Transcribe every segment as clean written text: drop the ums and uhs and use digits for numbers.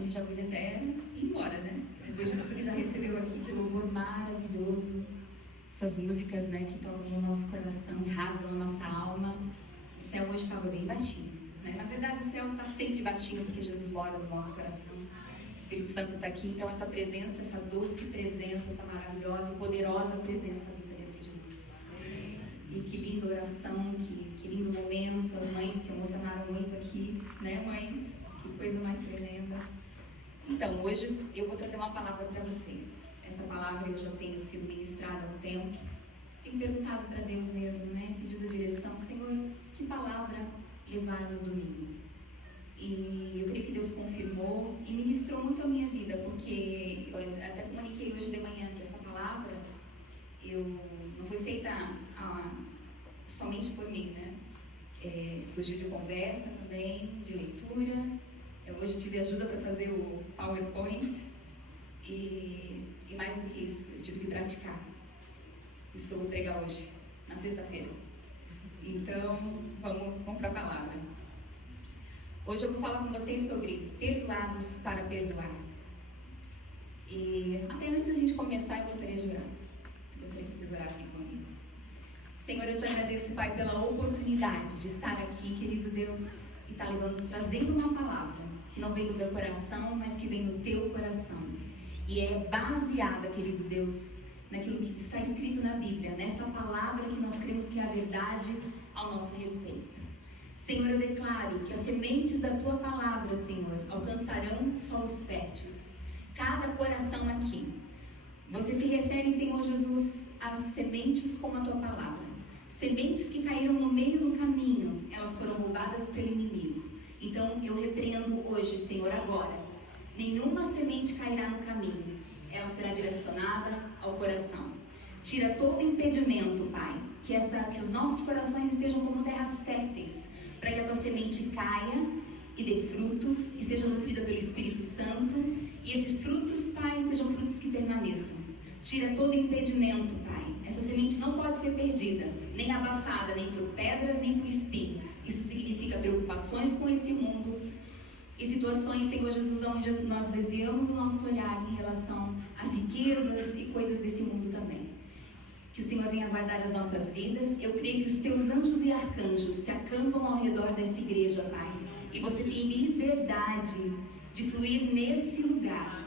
A gente já podia até ir embora, né? Depois de tudo que já recebeu aqui, que louvor maravilhoso. Essas músicas, né, que tocam no nosso coração e rasgam a nossa alma. O céu hoje estava bem baixinho, né? Na verdade, o céu está sempre baixinho porque Jesus mora no nosso coração. O Espírito Santo está aqui, então essa presença, essa doce presença, essa maravilhosa e poderosa presença habita dentro de nós. E que linda oração, que lindo momento. As mães se emocionaram muito aqui, né, mães? Que coisa mais tremenda. Então, hoje eu vou trazer uma palavra para vocês. Essa palavra eu já tenho sido ministrada há um tempo. Tenho perguntado para Deus mesmo, né? Pedido a direção. Senhor, que palavra levar no domingo? E eu creio que Deus confirmou e ministrou muito a minha vida, porque eu até comuniquei hoje de manhã que essa palavra não foi feita somente por mim, né? Surgiu de conversa também, de leitura. Hoje eu tive ajuda para fazer o PowerPoint e mais do que isso, eu tive que praticar. Isso que eu vou pregar hoje, na sexta-feira. Então, vamos para a palavra. Hoje eu vou falar com vocês sobre perdoados para perdoar. E até antes da gente começar, eu gostaria de orar. Eu gostaria que vocês orassem comigo. Senhor, eu te agradeço, Pai, pela oportunidade de estar aqui, querido Deus, e estar trazendo uma palavra que não vem do meu coração, mas que vem do teu coração. E é baseada, querido Deus, naquilo que está escrito na Bíblia, nessa palavra que nós cremos que é a verdade ao nosso respeito. Senhor, eu declaro que as sementes da tua palavra, Senhor, alcançarão solos férteis. Cada coração aqui. Você se refere, Senhor Jesus, às sementes como a tua palavra. Sementes que caíram no meio do caminho, elas foram roubadas pelo inimigo. Então, eu repreendo hoje, Senhor, agora. Nenhuma semente cairá no caminho. Ela será direcionada ao coração. Tira todo impedimento, Pai. Que os nossos corações estejam como terras férteis. Para que a tua semente caia e dê frutos. E seja nutrida pelo Espírito Santo. E esses frutos, Pai, sejam frutos que permaneçam. Tira todo impedimento, Pai. Essa semente não pode ser perdida, nem abafada, nem por pedras, nem por espinhos. Isso significa preocupações com esse mundo e situações, Senhor Jesus, onde nós desviamos o nosso olhar em relação às riquezas e coisas desse mundo também. Que o Senhor venha guardar as nossas vidas. Eu creio que os teus anjos e arcanjos se acampam ao redor dessa igreja, Pai. E você tem liberdade de fluir nesse lugar.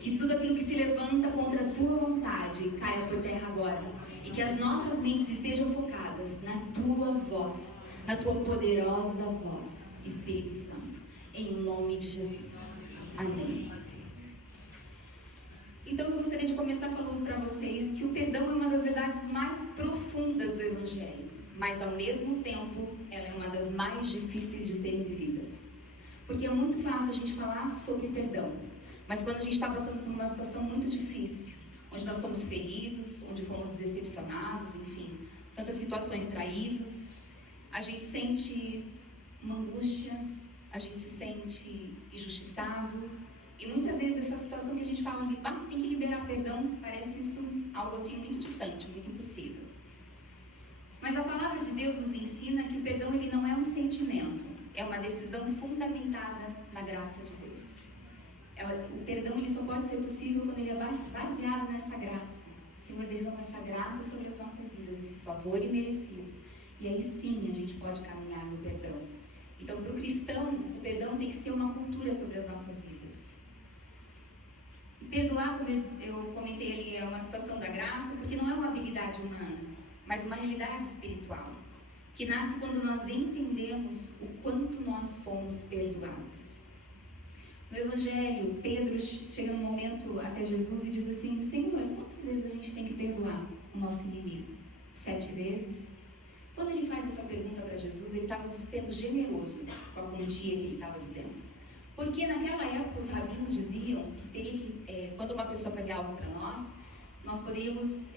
Que tudo aquilo que se levanta contra a tua vontade caia por terra agora. E que as nossas mentes estejam focadas na tua voz, na tua poderosa voz, Espírito Santo. Em nome de Jesus. Amém. Então eu gostaria de começar falando para vocês que o perdão é uma das verdades mais profundas do Evangelho. Mas ao mesmo tempo, ela é uma das mais difíceis de serem vividas. Porque é muito fácil a gente falar sobre perdão. Mas quando a gente está passando por uma situação muito difícil, onde nós somos feridos, onde fomos decepcionados, enfim, tantas situações traídos, a gente sente uma angústia, a gente se sente injustiçado, e muitas vezes essa situação que a gente fala ali, tem que liberar perdão, parece isso algo assim muito distante, muito impossível. Mas a palavra de Deus nos ensina que o perdão ele não é um sentimento, é uma decisão fundamentada na graça de Deus. O perdão ele só pode ser possível quando ele é baseado nessa graça. O Senhor derrama essa graça sobre as nossas vidas, esse favor imerecido. E aí sim a gente pode caminhar no perdão. Então, para o cristão, o perdão tem que ser uma cultura sobre as nossas vidas. E perdoar, como eu comentei ali, é uma situação da graça, porque não é uma habilidade humana, mas uma realidade espiritual, que nasce quando nós entendemos o quanto nós fomos perdoados. No Evangelho, Pedro chega num momento até Jesus e diz assim: Senhor, quantas vezes a gente tem que perdoar o nosso inimigo? 7 vezes? Quando ele faz essa pergunta para Jesus, ele estava sendo generoso com a quantia que ele estava dizendo. Porque naquela época os rabinos diziam que quando uma pessoa fazia algo para nós poderíamos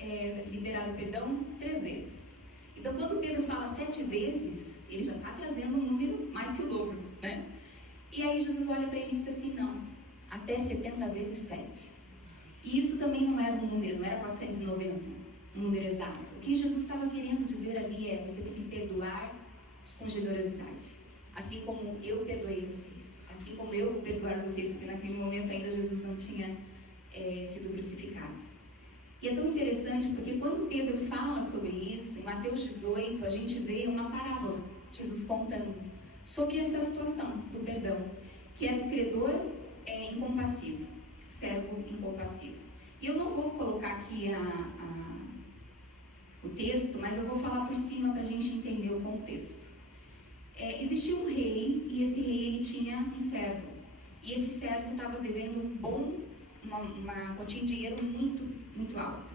liberar o perdão 3 vezes. Então quando Pedro fala 7 vezes, ele já está trazendo um número mais que o dobro, né? E aí Jesus olha para ele e diz assim: não, até 70 vezes 7. E isso também não era um número, não era 490, um número exato. O que Jesus estava querendo dizer ali é: você tem que perdoar com generosidade. Assim como eu perdoei vocês, assim como eu vou perdoar vocês, porque naquele momento ainda Jesus não tinha sido crucificado. E é tão interessante porque quando Pedro fala sobre isso, em Mateus 18, a gente vê uma parábola, Jesus contando sobre essa situação do perdão, que é do credor incompassivo, servo incompassivo. E eu não vou colocar aqui o texto, mas eu vou falar por cima para a gente entender o contexto. Existia um rei, e esse rei ele tinha um servo. E esse servo estava devendo uma quantia de dinheiro muito, muito alta.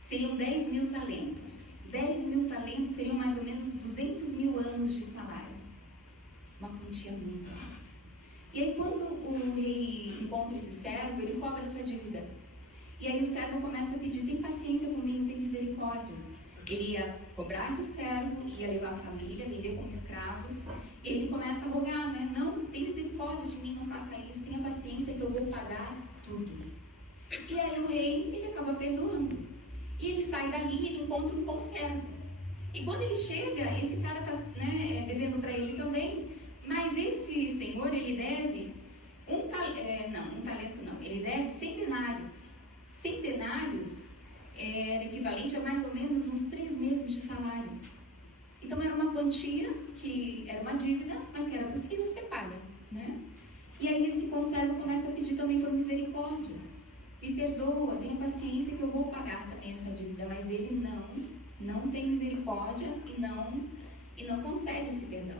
Seriam 10 mil talentos. 10 mil talentos seriam mais ou menos 200 mil anos de salário. Uma quantia muito alta. E aí quando o rei encontra esse servo, ele cobra essa dívida. E aí o servo começa a pedir, tem paciência comigo, tem misericórdia. Ele ia cobrar do servo, ia levar a família, vender como escravos. E ele começa a rogar, né? Não, tem misericórdia de mim, não faça isso, tenha paciência que eu vou pagar tudo. E aí o rei, ele acaba perdoando. E ele sai dali e ele encontra um conservo. E quando ele chega, esse cara está devendo para ele também, mas esse senhor, ele deve um talento não, ele deve 100 denários. 100 denários era equivalente a mais ou menos uns 3 meses de salário. Então era uma quantia que era uma dívida, mas que era possível ser paga, né? E aí esse conservo começa a pedir também por misericórdia. Me perdoa, tenha paciência que eu vou pagar também essa dívida. Mas ele não tem misericórdia e não concede esse perdão.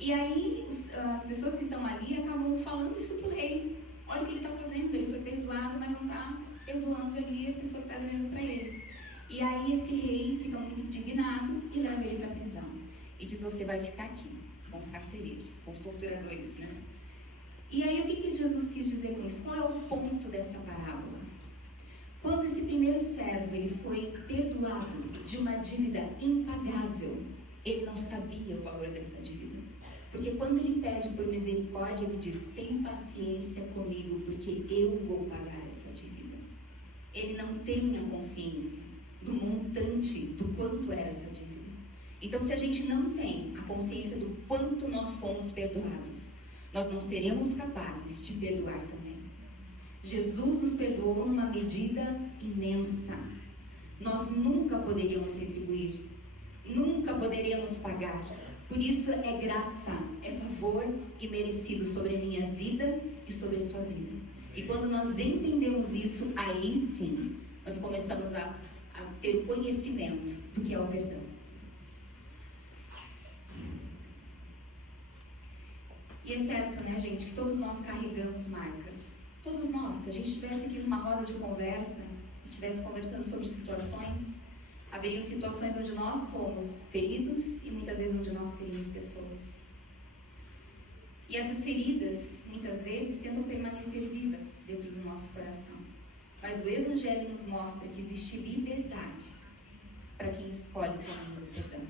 E aí as pessoas que estão ali acabam falando isso para o rei. Olha o que ele está fazendo, ele foi perdoado, mas não está perdoando ali a pessoa que está devendo para ele. E aí esse rei fica muito indignado e leva ele para a prisão. E diz, você vai ficar aqui, com os carcereiros, com os torturadores, né? E aí o que Jesus quis dizer com isso? Qual é o ponto dessa parábola? Quando esse primeiro servo ele foi perdoado de uma dívida impagável, ele não sabia o valor dessa dívida. Porque quando ele pede por misericórdia, ele diz, tem paciência comigo, porque eu vou pagar essa dívida. Ele não tem a consciência do montante, do quanto era essa dívida. Então, se a gente não tem a consciência do quanto nós fomos perdoados, nós não seremos capazes de perdoar também. Jesus nos perdoou numa medida imensa. Nós nunca poderíamos retribuir, nunca poderíamos pagar. Por isso é graça, é favor e merecido sobre a minha vida e sobre a sua vida. E quando nós entendemos isso, aí sim, nós começamos a ter o conhecimento do que é o perdão. E é certo, né, gente, que todos nós carregamos marcas. Todos nós. Se a gente estivesse aqui numa roda de conversa, e estivesse conversando sobre situações, haveriam situações onde nós fomos feridos e muitas vezes onde nós ferimos pessoas. E essas feridas, muitas vezes, tentam permanecer vivas dentro do nosso coração. Mas o Evangelho nos mostra que existe liberdade para quem escolhe o caminho do perdão.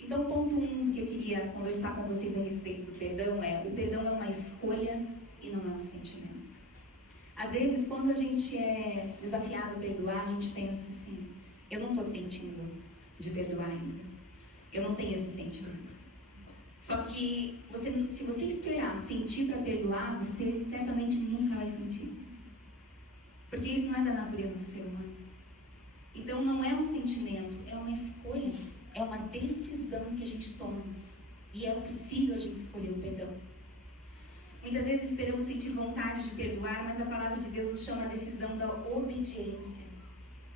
Então, o ponto 1 que eu queria conversar com vocês a respeito do perdão é: o perdão é uma escolha e não é um sentimento. Às vezes, quando a gente é desafiado a perdoar, a gente pensa assim, eu não estou sentindo de perdoar ainda. Eu não tenho esse sentimento. Só que, se você esperar sentir para perdoar, você certamente nunca vai sentir. Porque isso não é da natureza do ser humano. Então, não é um sentimento, é uma escolha. É uma decisão que a gente toma. E é possível a gente escolher o perdão. Muitas vezes esperamos sentir vontade de perdoar, mas a palavra de Deus nos chama a decisão da obediência.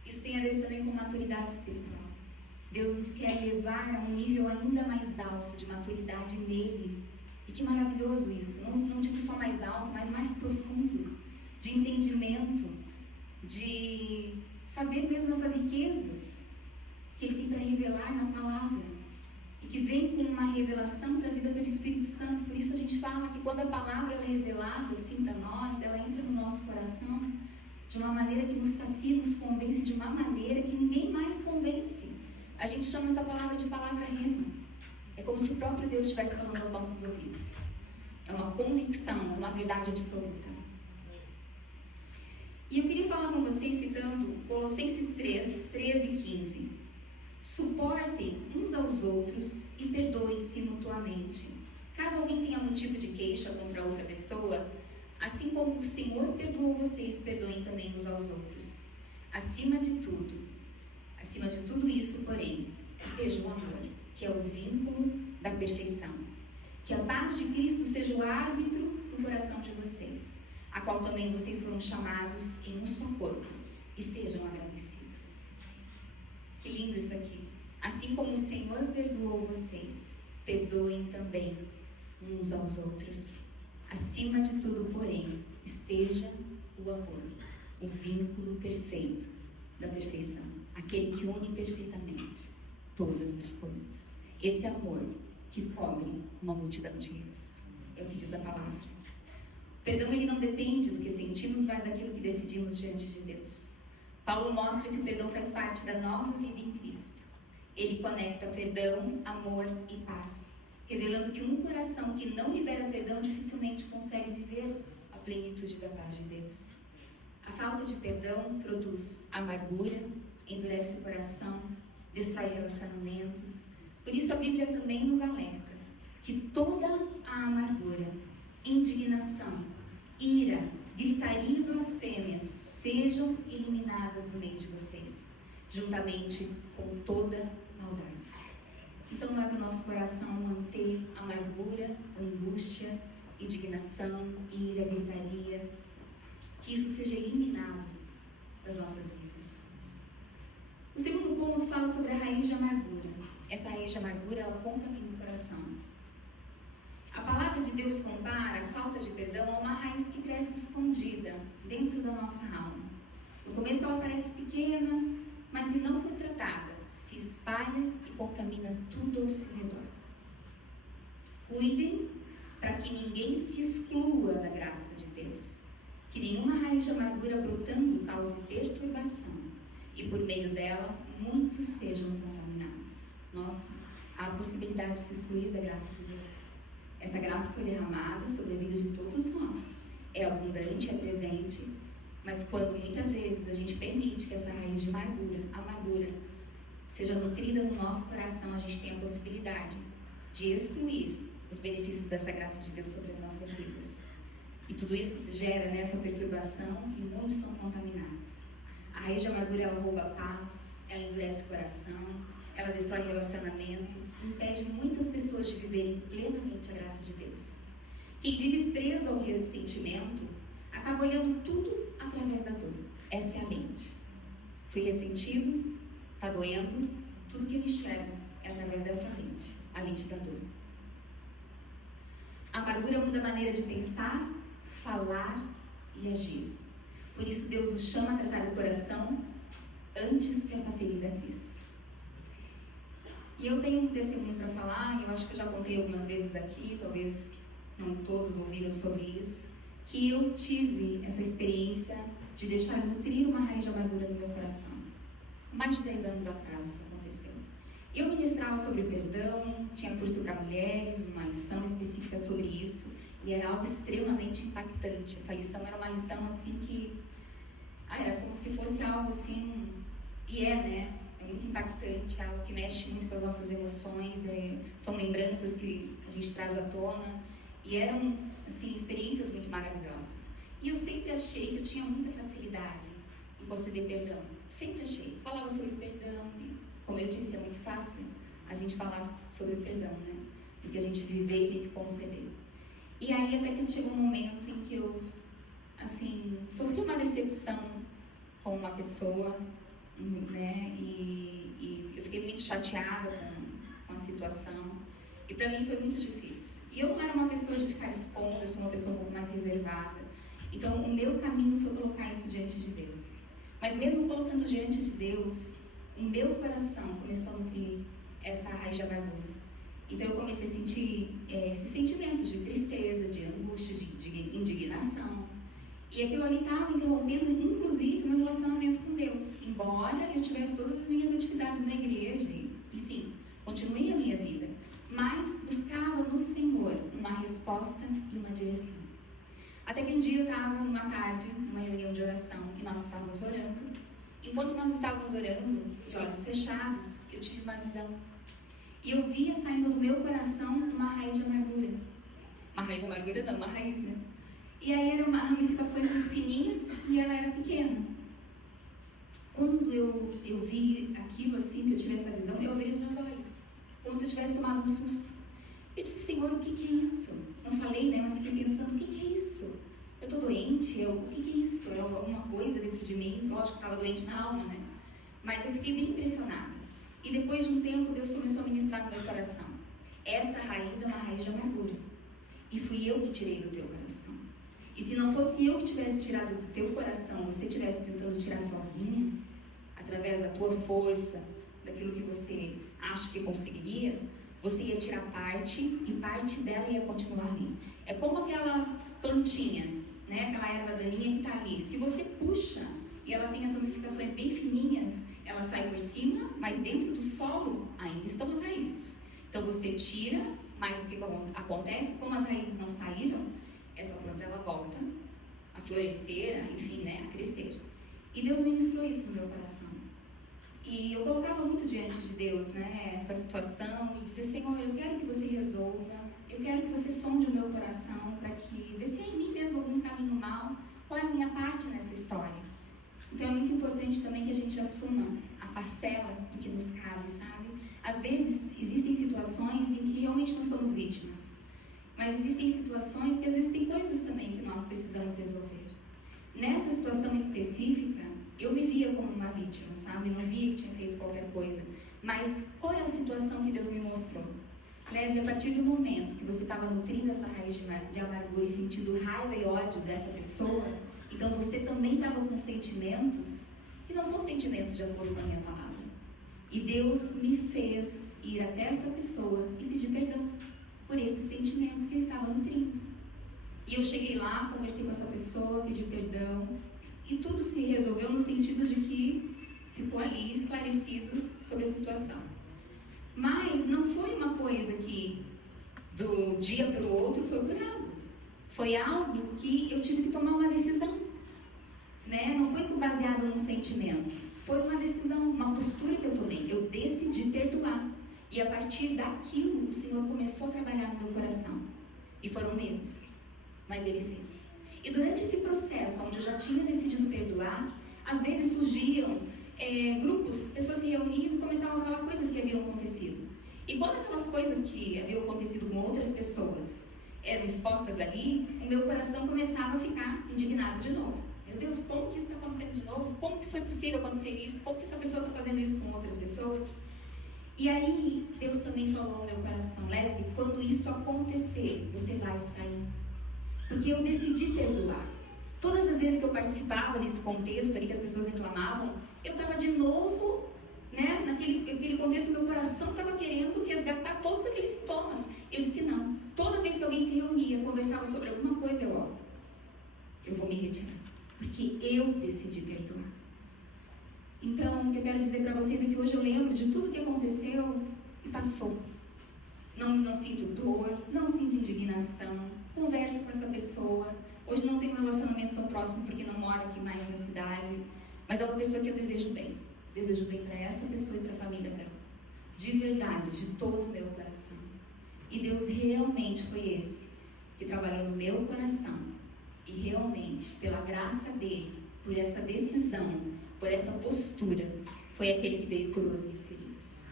Isso tem a ver também com maturidade espiritual. Deus nos quer levar a um nível ainda mais alto de maturidade nele. E que maravilhoso isso. Não digo só mais alto, mas mais profundo. De entendimento. De saber mesmo essas riquezas que Ele tem para revelar na palavra. E que vem com uma revelação trazida pelo Espírito Santo. Por isso a gente fala que quando a palavra é revelada assim para nós, ela entra no nosso coração de uma maneira que nos sacia, nos convence de uma maneira que ninguém mais convence. A gente chama essa palavra de palavra rema. É como se o próprio Deus estivesse falando aos nossos ouvidos. É uma convicção, é uma verdade absoluta. E eu queria falar com vocês citando Colossenses 3, 13 e 15. Suportem uns aos outros e perdoem-se mutuamente, Caso alguém tenha motivo de queixa contra outra pessoa, assim como o Senhor perdoou vocês, perdoem também uns aos outros. Acima de tudo isso, porém, esteja o amor, que é o vínculo da perfeição. Que a paz de Cristo seja o árbitro do coração de vocês, a qual também vocês foram chamados em um só corpo, e sejam agradecidos. Que lindo isso aqui. Assim como o Senhor perdoou vocês, perdoem também uns aos outros. Acima de tudo, porém, esteja o amor, o vínculo perfeito da perfeição, aquele que une perfeitamente todas as coisas. Esse amor que cobre uma multidão de erros. É o que diz a palavra. O perdão, ele não depende do que sentimos, mas daquilo que decidimos diante de Deus. Paulo mostra que o perdão faz parte da nova vida em Cristo. Ele conecta perdão, amor e paz, revelando que um coração que não libera perdão dificilmente consegue viver a plenitude da paz de Deus. A falta de perdão produz amargura, endurece o coração, destrói relacionamentos. Por isso a Bíblia também nos alerta que toda a amargura, indignação, ira, gritaria e blasfêmias sejam eliminadas do meio de vocês, juntamente com toda maldade. Então não é para o nosso coração manter amargura, angústia, indignação, ira, gritaria, que isso seja eliminado das nossas vidas. O segundo ponto fala sobre a raiz de amargura. Essa raiz de amargura, ela contamina o coração. A palavra de Deus compara a falta de perdão a uma raiz que cresce escondida dentro da nossa alma. No começo ela parece pequena, mas se não for tratada, se espalha e contamina tudo ao seu redor. Cuidem para que ninguém se exclua da graça de Deus, que nenhuma raiz de amargura brotando cause perturbação, e por meio dela muitos sejam contaminados. Nossa, há a possibilidade de se excluir da graça de Deus. Essa graça foi derramada sobre a vida de todos nós. É abundante, é presente, mas quando muitas vezes a gente permite que essa raiz de amargura, seja nutrida no nosso coração, a gente tem a possibilidade de excluir os benefícios dessa graça de Deus sobre as nossas vidas. E tudo isso gera nessa perturbação e muitos são contaminados. A raiz de amargura, ela rouba a paz, ela endurece o coração, ela destrói relacionamentos, impede muitas pessoas de viverem plenamente a graça de Deus. Quem vive preso ao ressentimento acaba olhando tudo através da dor. Essa é a mente. Fui ressentido, está doendo, tudo que eu enxergo é através dessa mente, a mente da dor. A amargura muda a maneira de pensar, falar e agir. Por isso Deus nos chama a tratar o coração antes que essa ferida cresça. E eu tenho um testemunho para falar, e eu acho que eu já contei algumas vezes aqui, talvez não todos ouviram sobre isso, que eu tive essa experiência de deixar nutrir uma raiz de amargura no meu coração. Mais de 10 anos atrás isso aconteceu. Eu ministrava sobre perdão, tinha curso para mulheres, uma lição específica sobre isso, e era algo extremamente impactante. Essa lição era uma lição assim que... era como se fosse algo assim... E né? É muito impactante, é algo que mexe muito com as nossas emoções, são lembranças que a gente traz à tona, e eram, assim, experiências muito maravilhosas. E eu sempre achei que eu tinha muita facilidade em conceder perdão, sempre achei. Falava sobre perdão, e, como eu disse, é muito fácil a gente falar sobre o perdão, né? Porque a gente viver e tem que conceder. E aí até que chegou um momento em que eu, assim, sofri uma decepção com uma pessoa, né? E eu fiquei muito chateada com a situação. E para mim foi muito difícil. E eu não era uma pessoa de ficar expondo, eu sou uma pessoa um pouco mais reservada. Então o meu caminho foi colocar isso diante de Deus. Mas mesmo colocando diante de Deus, o meu coração começou a nutrir essa raiz de amargura. Então eu comecei a sentir esses sentimentos de tristeza, de angústia, de indignação. E aquilo ali estava interrompendo, inclusive, meu relacionamento com Deus. Embora eu tivesse todas as minhas atividades na igreja, enfim, continuei a minha vida. Mas buscava no Senhor uma resposta e uma direção. Até que um dia eu estava numa tarde, numa reunião de oração, e nós estávamos orando. Enquanto nós estávamos orando, de olhos fechados, eu tive uma visão. E eu via saindo do meu coração uma raiz de amargura. Uma raiz de amargura não, uma raiz, né? E aí eram ramificações muito fininhas e ela era pequena. Quando eu vi aquilo assim, que eu tive essa visão, eu abri os meus olhos, como se eu tivesse tomado um susto. Eu disse, Senhor, o que é isso? Não falei, né? Mas fiquei pensando, o que é isso? Eu estou doente? O que é isso? É alguma coisa dentro de mim? Lógico que estava doente na alma, né? Mas eu fiquei bem impressionada. E depois de um tempo, Deus começou a ministrar no meu coração. Essa raiz é uma raiz de amargura. E fui eu que tirei do teu coração. E se não fosse eu que tivesse tirado do teu coração, você estivesse tentando tirar sozinha, através da tua força, daquilo que você acha que conseguiria, você ia tirar parte e parte dela ia continuar ali. É como aquela plantinha, né? Aquela erva daninha que está ali. Se você puxa e ela tem as ramificações bem fininhas, ela sai por cima, mas dentro do solo ainda estão as raízes. Então você tira, mas o que acontece? Como as raízes não saíram, essa planta ela volta a florescer, enfim, né? A crescer. E Deus ministrou isso no meu coração. E eu colocava muito diante de Deus, né, essa situação, e dizer, Senhor, eu quero que você resolva, eu quero que você sonde o meu coração, para que, vê se é em mim mesmo algum caminho mau, qual é a minha parte nessa história. Então é muito importante também que a gente assuma a parcela do que nos cabe, sabe? Às vezes existem situações em que realmente nós somos vítimas, mas existem situações que às vezes tem coisas também que nós precisamos resolver. Nessa situação específica, eu me via como uma vítima, sabe? Não via que tinha feito qualquer coisa. Mas qual é a situação que Deus me mostrou? Leslie, a partir do momento que você estava nutrindo essa raiz de amargura e sentindo raiva e ódio dessa pessoa, então você também estava com sentimentos que não são sentimentos de acordo com a minha palavra. E Deus me fez ir até essa pessoa e pedir perdão por esses sentimentos que eu estava nutrindo. E eu cheguei lá, conversei com essa pessoa, pedi perdão, e tudo se resolveu no sentido de que ficou ali esclarecido sobre a situação. Mas não foi uma coisa que do dia para o outro foi curado. Foi algo que eu tive que tomar uma decisão, né? Não foi baseado num sentimento. Foi uma decisão, uma postura que eu tomei. Eu decidi perdoar. E a partir daquilo, o Senhor começou a trabalhar no meu coração. E foram meses. Mas Ele fez. E durante esse processo, onde eu já tinha decidido perdoar, às vezes surgiam grupos, pessoas se reuniam e começavam a falar coisas que haviam acontecido. E quando aquelas coisas que haviam acontecido com outras pessoas eram expostas ali, o meu coração começava a ficar indignado de novo. Meu Deus, como que isso está acontecendo de novo? Como que foi possível acontecer isso? Como que essa pessoa está fazendo isso com outras pessoas? E aí, Deus também falou ao meu coração, Leslie, quando isso acontecer, você vai sair. Porque eu decidi perdoar. Todas as vezes que eu participava nesse contexto ali que as pessoas reclamavam, eu estava de novo, né, naquele contexto, meu coração estava querendo resgatar todos aqueles sintomas. Eu disse não. Toda vez que alguém se reunia, conversava sobre alguma coisa, eu vou me retirar. Porque eu decidi perdoar. Então, o que eu quero dizer para vocês é que hoje eu lembro de tudo que aconteceu e passou. Não sinto dor, não sinto indignação. Converso com essa pessoa. Hoje não tenho um relacionamento tão próximo porque não moro aqui mais na cidade. Mas é uma pessoa que eu desejo bem. Desejo bem para essa pessoa e para a família dela. De verdade, de todo o meu coração. E Deus realmente foi esse que trabalhou no meu coração. E realmente, pela graça dele, por essa decisão, por essa postura, foi aquele que veio e curou as minhas feridas.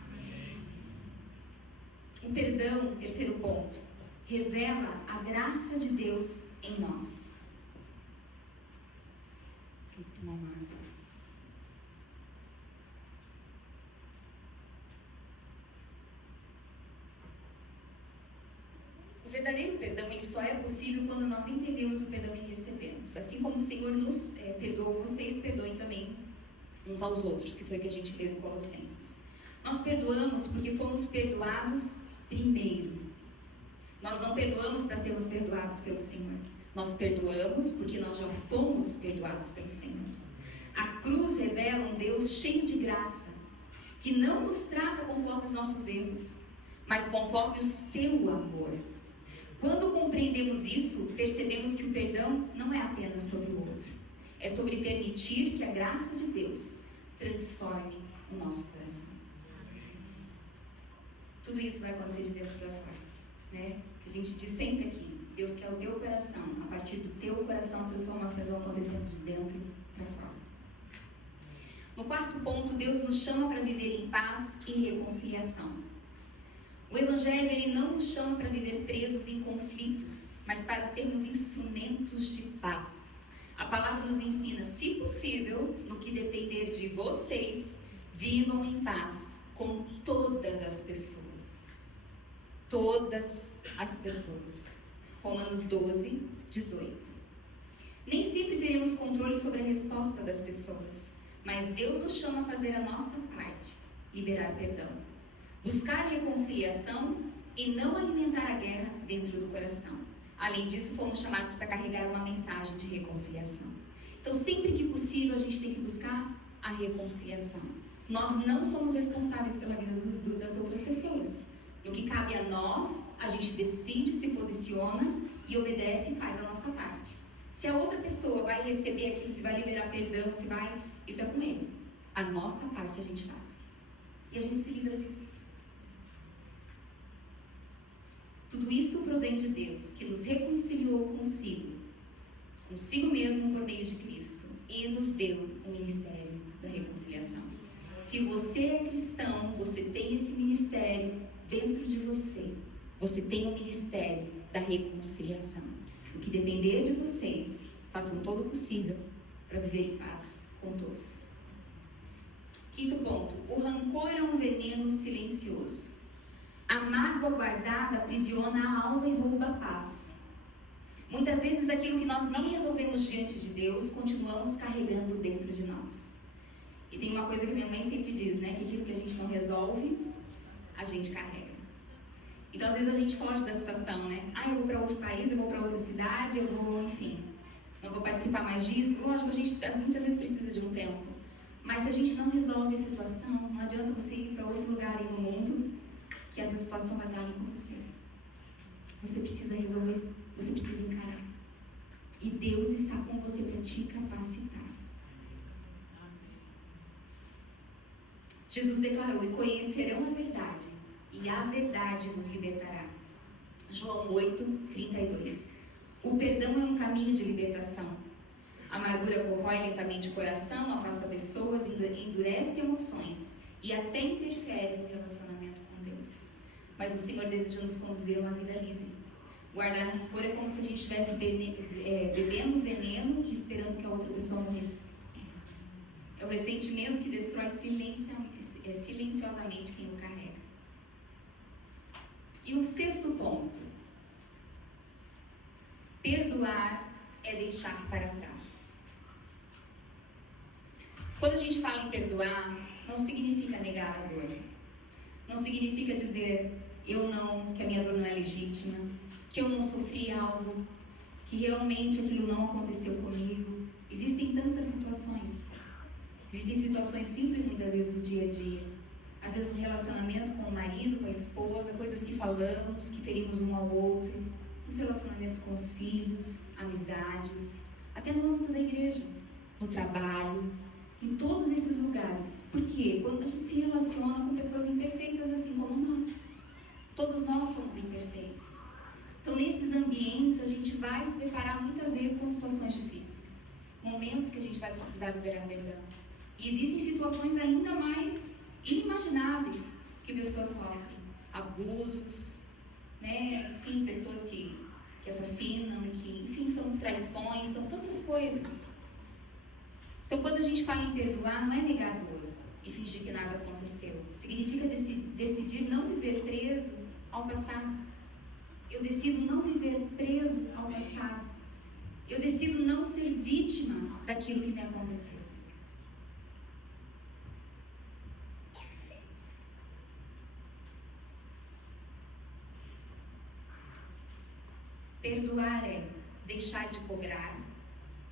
O perdão, terceiro ponto, revela a graça de Deus em nós. Vou tomar uma água. O verdadeiro perdão ele só é possível quando nós entendemos o perdão que recebemos. Assim como o Senhor nos perdoou, vocês perdoem também uns aos outros, que foi o que a gente leu em Colossenses. Nós perdoamos porque fomos perdoados primeiro. Nós não perdoamos para sermos perdoados pelo Senhor. Nós perdoamos porque nós já fomos perdoados pelo Senhor. A cruz revela um Deus cheio de graça, que não nos trata conforme os nossos erros, mas conforme o seu amor. Quando compreendemos isso, percebemos que o perdão não é apenas sobre o outro. É sobre permitir que a graça de Deus transforme o nosso coração. Tudo isso vai acontecer de dentro para fora, né? Que a gente diz sempre aqui. Deus quer o teu coração. A partir do teu coração, as transformações vão acontecendo de dentro para fora. No quarto ponto, Deus nos chama para viver em paz e reconciliação. O Evangelho, ele não nos chama para viver presos em conflitos, mas para sermos instrumentos de paz. A palavra nos ensina, se possível, no que depender de vocês, vivam em paz com todas as pessoas. Todas as pessoas. Romanos 12, 18. Nem sempre teremos controle sobre a resposta das pessoas, mas Deus nos chama a fazer a nossa parte, liberar perdão, buscar reconciliação e não alimentar a guerra dentro do coração. Além disso, fomos chamados para carregar uma mensagem de reconciliação. Então, sempre que possível, a gente tem que buscar a reconciliação. Nós não somos responsáveis pela vida das outras pessoas. No que cabe a nós, a gente decide, se posiciona e obedece e faz a nossa parte. Se a outra pessoa vai receber aquilo, se vai liberar perdão, se vai... Isso é com ele. A nossa parte a gente faz. E a gente se livra disso. Tudo isso provém de Deus, que nos reconciliou consigo mesmo por meio de Cristo, e nos deu o ministério da reconciliação. Se você é cristão, você tem esse ministério dentro de você. Você tem o ministério da reconciliação. O que depender de vocês, façam todo o possível para viver em paz com todos. Quinto ponto, o rancor é um veneno silencioso. A mágoa guardada aprisiona a alma e rouba a paz. Muitas vezes aquilo que nós não resolvemos diante de Deus, continuamos carregando dentro de nós. E tem uma coisa que minha mãe sempre diz, né? Que aquilo que a gente não resolve, a gente carrega. Então às vezes a gente foge da situação, né? Eu vou para outro país, eu vou para outra cidade, eu vou, enfim, não vou participar mais disso. Lógico, a gente muitas vezes precisa de um tempo. Mas se a gente não resolve a situação, não adianta você ir para outro lugar no mundo, que essa situação vai estar ali com você. Você precisa resolver, você precisa encarar. E Deus está com você para te capacitar. Jesus declarou, e conhecerão a verdade, e a verdade vos libertará. João 8, 32. O perdão é um caminho de libertação. A amargura corrói lentamente o coração, afasta pessoas, endurece emoções e até interfere no relacionamento com Deus. Mas o Senhor deseja nos conduzir a uma vida livre. Guardar rancor é como se a gente estivesse bebendo veneno e esperando que a outra pessoa morresse. É o ressentimento que destrói silenciosamente quem o carrega. E o sexto ponto. Perdoar é deixar para trás. Quando a gente fala em perdoar, não significa negar a dor. Não significa dizer que a minha dor não é legítima, que eu não sofri algo, que realmente aquilo não aconteceu comigo. Existem tantas situações. Existem situações simples muitas vezes do dia a dia. Às vezes no relacionamento com o marido, com a esposa, coisas que falamos, que ferimos um ao outro. Nos relacionamentos com os filhos, amizades, até no âmbito da igreja, no trabalho, em todos esses lugares. Por quê? Quando a gente se relaciona com pessoas imperfeitas assim como nós. Todos nós somos imperfeitos. Então, nesses ambientes, a gente vai se deparar muitas vezes com situações difíceis. Momentos que a gente vai precisar liberar perdão. E existem situações ainda mais inimagináveis que pessoas sofrem. Abusos, né? Enfim, pessoas que assassinam, que, enfim, são traições, são tantas coisas. Então, quando a gente fala em perdoar, não é negar a dor e fingir que nada aconteceu. Significa decidir não viver preso ao passado. Eu decido não viver preso ao passado. Eu decido não ser vítima daquilo que me aconteceu. Perdoar é deixar de cobrar,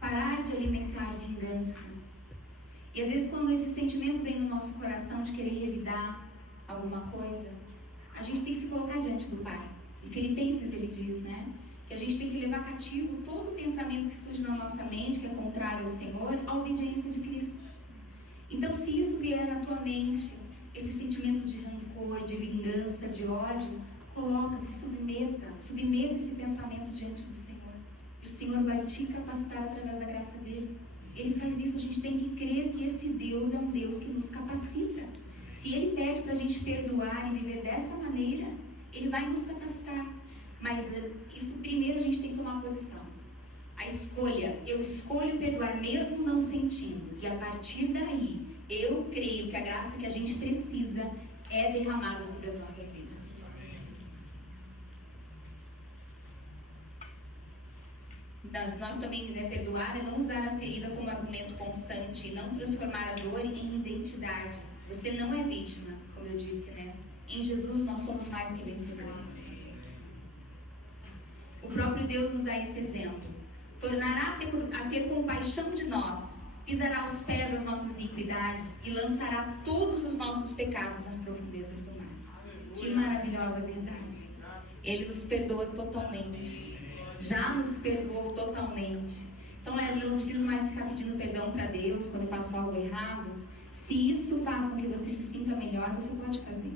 parar de alimentar vingança. E às vezes quando esse sentimento vem no nosso coração de querer revidar alguma coisa, a gente tem que se colocar diante do Pai. Em Filipenses ele diz, né, que a gente tem que levar cativo todo pensamento que surge na nossa mente, que é contrário ao Senhor, à obediência de Cristo. Então, se isso vier na tua mente, esse sentimento de rancor, de vingança, de ódio, Coloca, se submeta esse pensamento diante do Senhor. E o Senhor vai te capacitar através da graça dele. Ele faz isso, a gente tem que crer que esse Deus é um Deus que nos capacita. Se Ele pede para a gente perdoar e viver dessa maneira, Ele vai nos capacitar. Mas isso primeiro a gente tem que tomar uma posição. A escolha, eu escolho perdoar mesmo não sentindo. E a partir daí, eu creio que a graça que a gente precisa é derramada sobre as nossas vidas. Nós também, perdoar é não usar a ferida como argumento constante e não transformar a dor em identidade. Você não é vítima, como eu disse, Em Jesus nós somos mais que vencedores. O próprio Deus nos dá esse exemplo. Tornará a ter compaixão de nós, pisará aos pés as nossas iniquidades e lançará todos os nossos pecados nas profundezas do mar. Que maravilhosa verdade. Ele nos perdoa totalmente. Já nos perdoou totalmente. Então, Leslie, eu não preciso mais ficar pedindo perdão para Deus quando eu faço algo errado. Se isso faz com que você se sinta melhor, você pode fazer.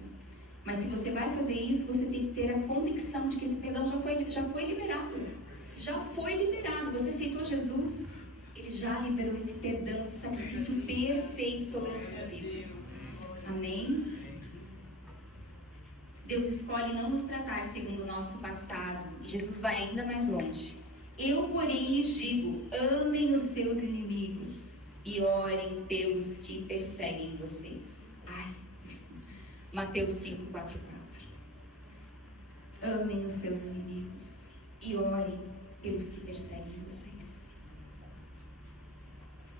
Mas se você vai fazer isso, você tem que ter a convicção de que esse perdão já foi liberado. Já foi liberado. Você aceitou Jesus, Ele já liberou esse perdão, esse sacrifício perfeito sobre a sua vida. Amém? Deus escolhe não nos tratar segundo o nosso passado. E Jesus vai ainda mais longe. Eu, porém, lhes digo, amem os seus inimigos e orem pelos que perseguem vocês. Mateus 5, 4, 4. Amem os seus inimigos e orem pelos que perseguem vocês.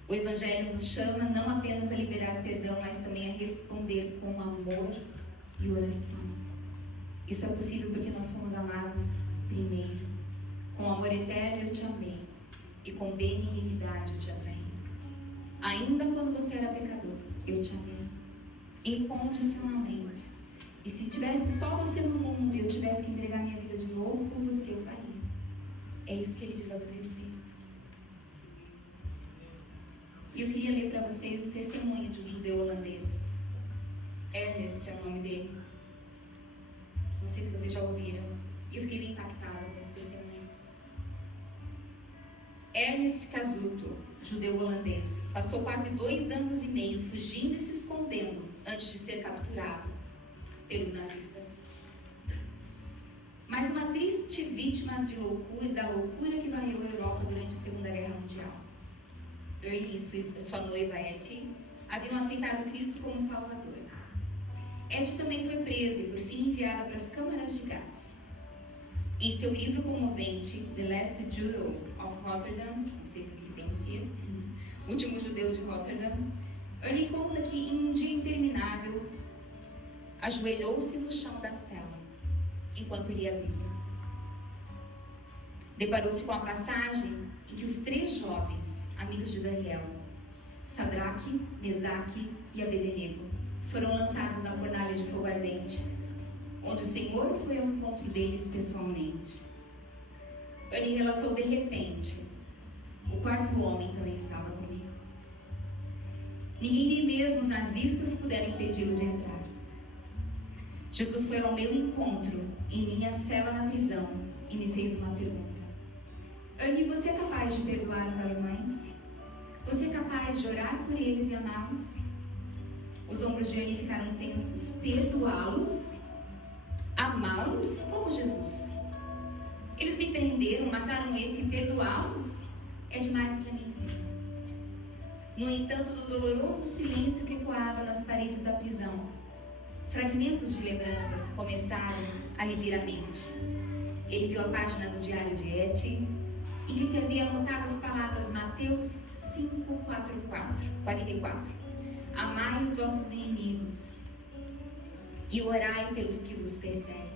O Evangelho nos chama não apenas a liberar perdão, mas também a responder com amor e oração. Isso é possível porque nós fomos amados primeiro. Com amor eterno eu te amei e com benignidade eu te atraí. Ainda quando você era pecador, eu te amei incondicionalmente. E se tivesse só você no mundo e eu tivesse que entregar minha vida de novo por você, eu faria. É isso que ele diz a teu respeito. E eu queria ler para vocês o testemunho de um judeu holandês. Ernest é o nome dele. Não sei se vocês já ouviram. E eu fiquei bem impactada com esse testemunho. Ernest Casuto, judeu holandês, passou quase 2 anos e meio fugindo e se escondendo antes de ser capturado pelos nazistas. Mas uma triste vítima da loucura que varreu a Europa durante a Segunda Guerra Mundial. Ernie e sua noiva Etty haviam aceitado Cristo como Salvador. Etty também foi presa e por fim enviada para as câmaras de gás. Em seu livro comovente, The Last Jew of Rotterdam, não sei se assim pronuncia, o último judeu de Rotterdam, Ernie conta que em um dia interminável ajoelhou-se no chão da cela enquanto lia a Bíblia. Deparou-se com a passagem em que os 3 jovens, amigos de Daniel, Sadraque, Mesaque e Abednego, foram lançados na fornalha de fogo ardente, onde o Senhor foi ao encontro deles pessoalmente. Ernie relatou: de repente, o 4º homem também estava comigo. Ninguém, nem mesmo os nazistas, puderam impedi-lo de entrar. Jesus foi ao meu encontro em minha cela na prisão e me fez uma pergunta: Ernie, você é capaz de perdoar os alemães? Você é capaz de orar por eles e amá-los? Os ombros de Ernie ficaram tensos. Perdoá-los? Amá-los como Jesus? Eles me prenderam, mataram eles e perdoá-los? É demais para mim, Senhor. No entanto, do doloroso silêncio que ecoava nas paredes da prisão, fragmentos de lembranças começaram a lhe vir à mente. Ele viu a página do diário de Etty, em que se havia anotado as palavras Mateus 5, 44. Amai os vossos inimigos e orai pelos que vos perseguem.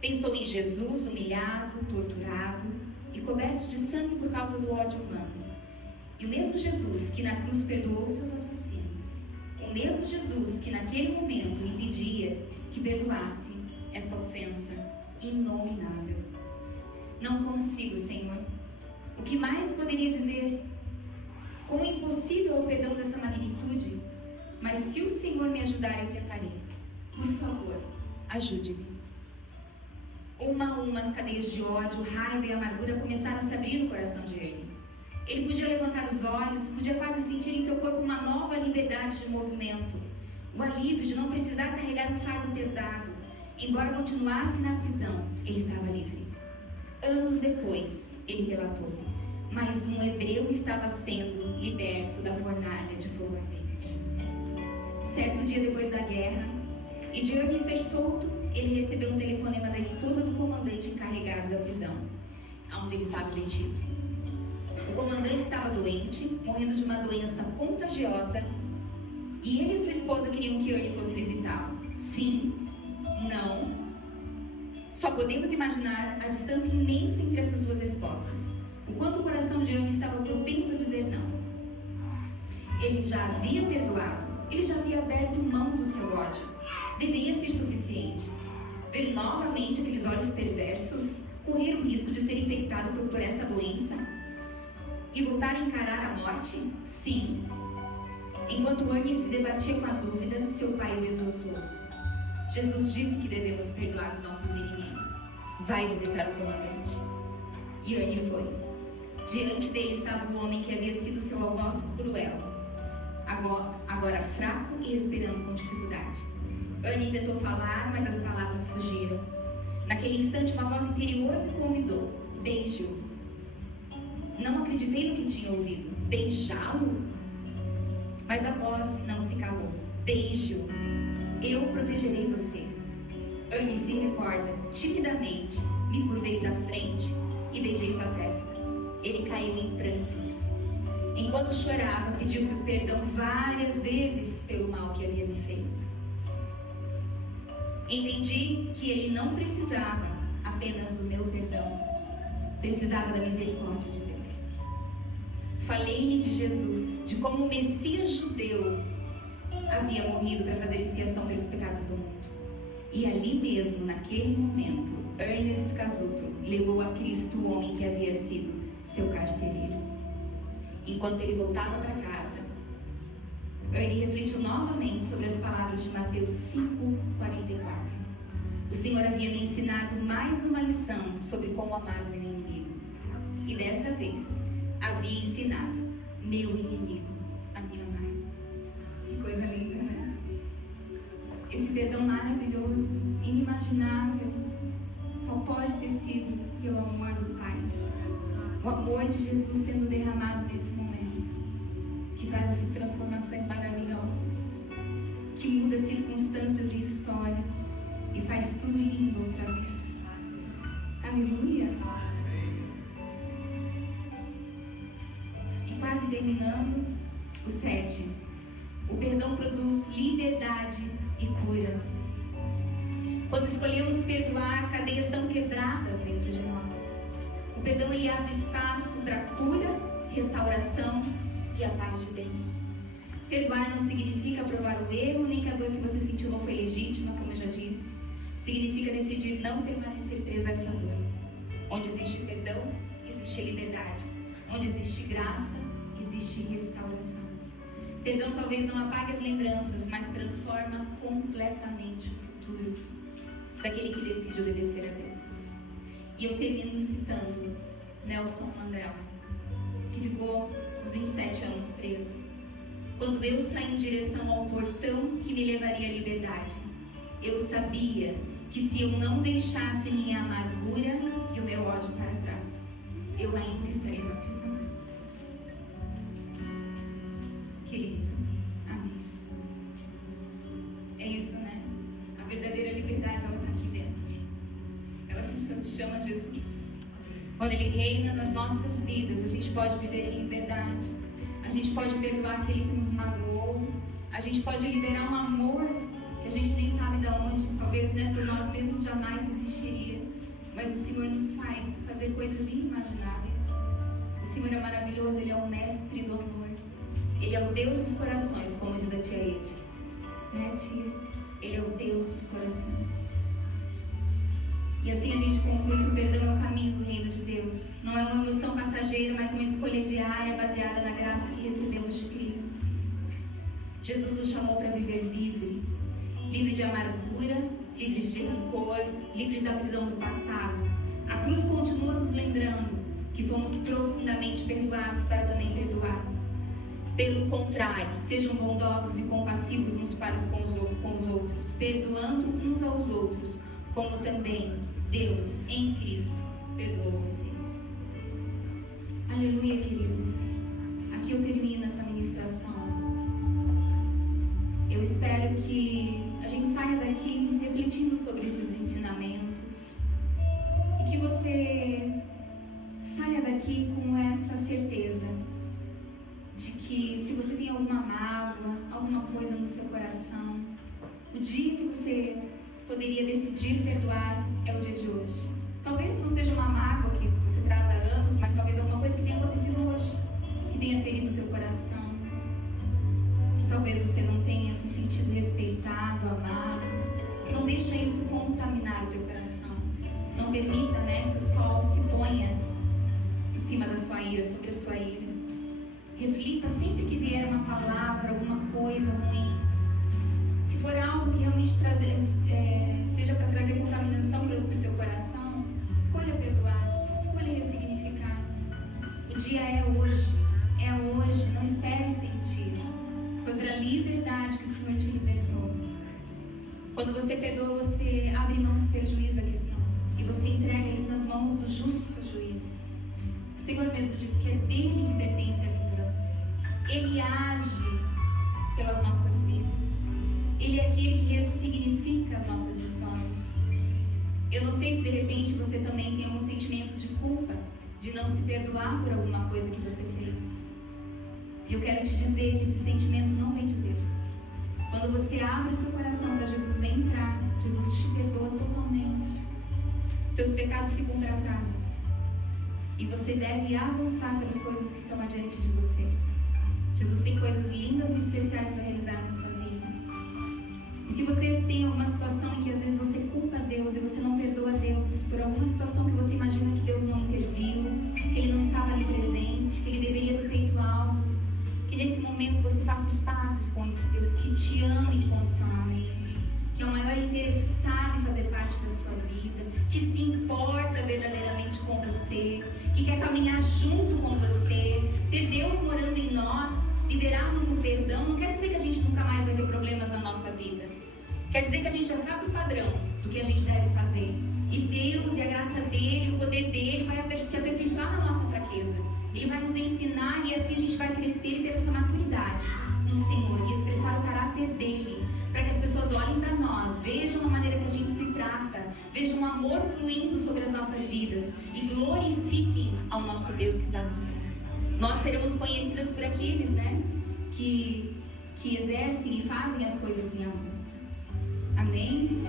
Pensou em Jesus humilhado, torturado e coberto de sangue por causa do ódio humano. E o mesmo Jesus que na cruz perdoou seus assassinos, o mesmo Jesus que naquele momento lhe pedia que perdoasse essa ofensa inominável. Não consigo, Senhor. O que mais poderia dizer? Quão impossível é o perdão dessa magnitude? Mas se o Senhor me ajudar, eu tentarei. Por favor, ajude-me. Uma a uma, as cadeias de ódio, raiva e amargura começaram a se abrir no coração de Ernie. Ele podia levantar os olhos, podia quase sentir em seu corpo uma nova liberdade de movimento. O alívio de não precisar carregar um fardo pesado. Embora continuasse na prisão, ele estava livre. Anos depois, ele relatou-me, mas um hebreu estava sendo liberto da fornalha de fogo ardente. Certo dia depois da guerra, e de Ernie ser solto, ele recebeu um telefonema da esposa do comandante encarregado da prisão, onde ele estava detido. O comandante estava doente, morrendo de uma doença contagiosa, e ele e sua esposa queriam que Ernie fosse visitá-lo. Sim, não. Só podemos imaginar a distância imensa entre essas duas respostas. O quanto o coração de Ernie estava propenso a dizer não. Ele já havia perdoado, ele já havia aberto mão do seu ódio. Deveria ser suficiente. Ver novamente aqueles olhos perversos, correr o risco de ser infectado por essa doença e voltar a encarar a morte? Sim. Enquanto Ernie se debatia com a dúvida, seu pai o exortou. Jesus disse que devemos perdoar os nossos inimigos. Vai visitar o comandante. E Ernie foi. Diante dele estava um homem que havia sido seu algoz cruel, agora fraco e respirando com dificuldade. Ernie tentou falar, mas as palavras fugiram. Naquele instante, uma voz interior me convidou. Beije-o. Não acreditei no que tinha ouvido. Beijá-lo? Mas a voz não se calou. Beije-o. Eu protegerei você. Ernie se recorda. Timidamente, me curvei para frente e beijei sua testa. Ele caiu em prantos. Enquanto chorava, pediu perdão várias vezes pelo mal que havia me feito. Entendi que ele não precisava apenas do meu perdão. Precisava da misericórdia de Deus. Falei-lhe de Jesus, de como o Messias judeu havia morrido para fazer expiação pelos pecados do mundo. E ali mesmo, naquele momento, Ernest Cazuto levou a Cristo o homem que havia sido seu carcereiro. Enquanto ele voltava para casa, Ernie refletiu novamente sobre as palavras de Mateus 5:44. O Senhor havia me ensinado mais uma lição sobre como amar o meu inimigo. E dessa vez, havia ensinado meu inimigo a me amar. Que coisa linda, né? Esse perdão maravilhoso, inimaginável, só pode ter sido pelo amor do Pai. O amor de Jesus sendo derramado nesse momento, que faz essas transformações maravilhosas, que muda circunstâncias e histórias e faz tudo lindo outra vez. Aleluia! E quase terminando, o 7. O perdão produz liberdade e cura. Quando escolhemos perdoar, cadeias são quebradas dentro de nós. O perdão, ele abre espaço para cura, restauração e a paz de Deus. Perdoar não significa aprovar o erro, nem que a dor que você sentiu não foi legítima, como eu já disse. Significa decidir não permanecer preso a essa dor. Onde existe perdão, existe liberdade. Onde existe graça, existe restauração. Perdão talvez não apague as lembranças, mas transforma completamente o futuro daquele que decide obedecer a Deus. E eu termino citando Nelson Mandela, que ficou uns 27 anos preso. Quando eu saí em direção ao portão que me levaria à liberdade, eu sabia que se eu não deixasse minha amargura e o meu ódio para trás, eu ainda estaria na prisão. Que lindo. Amém, Jesus. É isso, né? A verdadeira liberdade, ela está aqui dentro. Ela se chama Jesus. Quando Ele reina nas nossas vidas, a gente pode viver em liberdade. A gente pode perdoar aquele que nos magoou. A gente pode liberar um amor que a gente nem sabe de onde. Talvez, né, por nós mesmos jamais existiria. Mas o Senhor nos faz fazer coisas inimagináveis. O Senhor é maravilhoso, Ele é o mestre do amor. Ele é o Deus dos corações, como diz a tia Ed. Né, tia? Ele é o Deus dos corações. E assim a gente conclui que o perdão é o caminho do reino de Deus. Não é uma emoção passageira, mas uma escolha diária baseada na graça que recebemos de Cristo. Jesus nos chamou para viver livre. Livre de amargura, livres de rancor, livres da prisão do passado. A cruz continua nos lembrando que fomos profundamente perdoados para também perdoar. Pelo contrário, sejam bondosos e compassivos uns para com os outros, perdoando uns aos outros, como também Deus, em Cristo, perdoou vocês. Aleluia, queridos. Aqui eu termino essa ministração. Eu espero que a gente saia daqui refletindo sobre esses ensinamentos e que você saia daqui com essa certeza de que se você tem alguma mágoa, alguma coisa no seu coração, o dia que você poderia decidir perdoar é o dia de hoje. Talvez não seja uma mágoa que você traz há anos, mas talvez alguma coisa que tenha acontecido hoje, que tenha ferido o teu coração, que talvez você não tenha se sentido respeitado, amado. Não deixa isso contaminar o teu coração. Não permita, que o sol se ponha em cima da sua ira, sobre a sua ira. Reflita sempre que vier uma palavra, alguma coisa ruim. Se for algo que realmente seja para trazer contaminação para o teu coração, escolha perdoar, escolha ressignificar. O dia é hoje, não espere sentir. Foi para a liberdade que o Senhor te libertou. Quando você perdoa, você abre mão de ser juiz da questão e você entrega isso nas mãos do justo juiz. O Senhor mesmo diz que é dele que pertence a vingança. Ele age pelas nossas vidas. Ele é aquele que ressignifica as nossas histórias. Eu não sei se de repente você também tem algum sentimento de culpa, de não se perdoar por alguma coisa que você fez. Eu quero te dizer que esse sentimento não vem de Deus. Quando você abre o seu coração para Jesus entrar, Jesus te perdoa totalmente. Os teus pecados ficam para trás. E você deve avançar pelas coisas que estão adiante de você. Jesus tem coisas lindas e especiais para realizar na sua vida. E se você tem alguma situação em que às vezes você culpa Deus e você não perdoa Deus por alguma situação que você imagina que Deus não interviu, que Ele não estava ali presente, que Ele deveria ter feito algo, que nesse momento você faça os pazes com esse Deus que te ama incondicionalmente, que é o maior interessado em fazer parte da sua vida, que se importa verdadeiramente com você, que quer caminhar junto com você, ter Deus morando em nós, liberarmos o perdão. Não quer dizer que a gente nunca mais vai ter problemas na nossa vida. Quer dizer que a gente já sabe o padrão do que a gente deve fazer. E Deus e a graça dEle, o poder dEle vai se aperfeiçoar na nossa fraqueza. Ele vai nos ensinar e assim a gente vai crescer e ter essa maturidade no Senhor e expressar o caráter dEle, para que as pessoas olhem para nós, vejam a maneira que a gente se trata, vejam o amor fluindo sobre as nossas vidas e glorifiquem ao nosso Deus que está no céu. Nós seremos conhecidas por aqueles, que exercem e fazem as coisas em amor. Amém?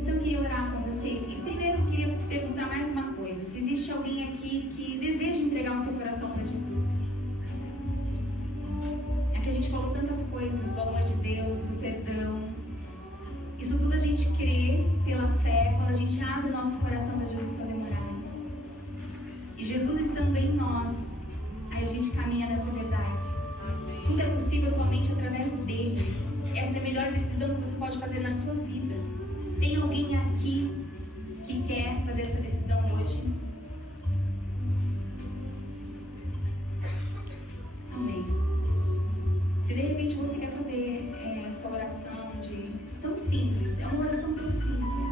Então eu queria orar com vocês. E primeiro eu queria perguntar mais uma coisa. Se existe alguém aqui que deseja entregar o seu coração para Jesus. Aqui a gente falou tantas coisas, do amor de Deus, do perdão. Isso tudo a gente crê pela fé, quando a gente abre o nosso coração para Jesus fazer morada. E Jesus estando em nós, aí a gente caminha nessa verdade. Tudo é possível somente através dele. Essa é a melhor decisão que você pode fazer na sua vida. Tem alguém aqui que quer fazer essa decisão hoje? Amém. Se de repente você quer fazer essa oração tão simples, é uma oração tão simples.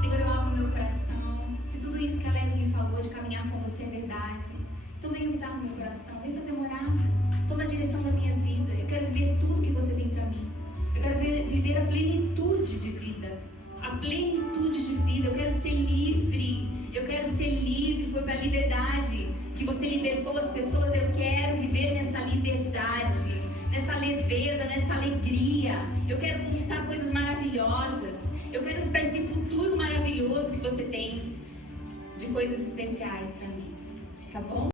Senhor, eu abro meu coração. Se tudo isso que a Leslie falou de caminhar com você é verdade, então vem habitar no meu coração, vem fazer morada. Toma a direção da minha vida. Eu quero viver tudo que você tem para mim. Eu quero viver a plenitude de vida. A plenitude de vida. Eu quero ser livre. Eu quero ser livre. Foi para a liberdade que você libertou as pessoas. Eu quero viver nessa liberdade, nessa leveza, nessa alegria. Eu quero conquistar coisas maravilhosas. Eu quero ir para esse futuro maravilhoso que você tem de coisas especiais para mim. Tá bom?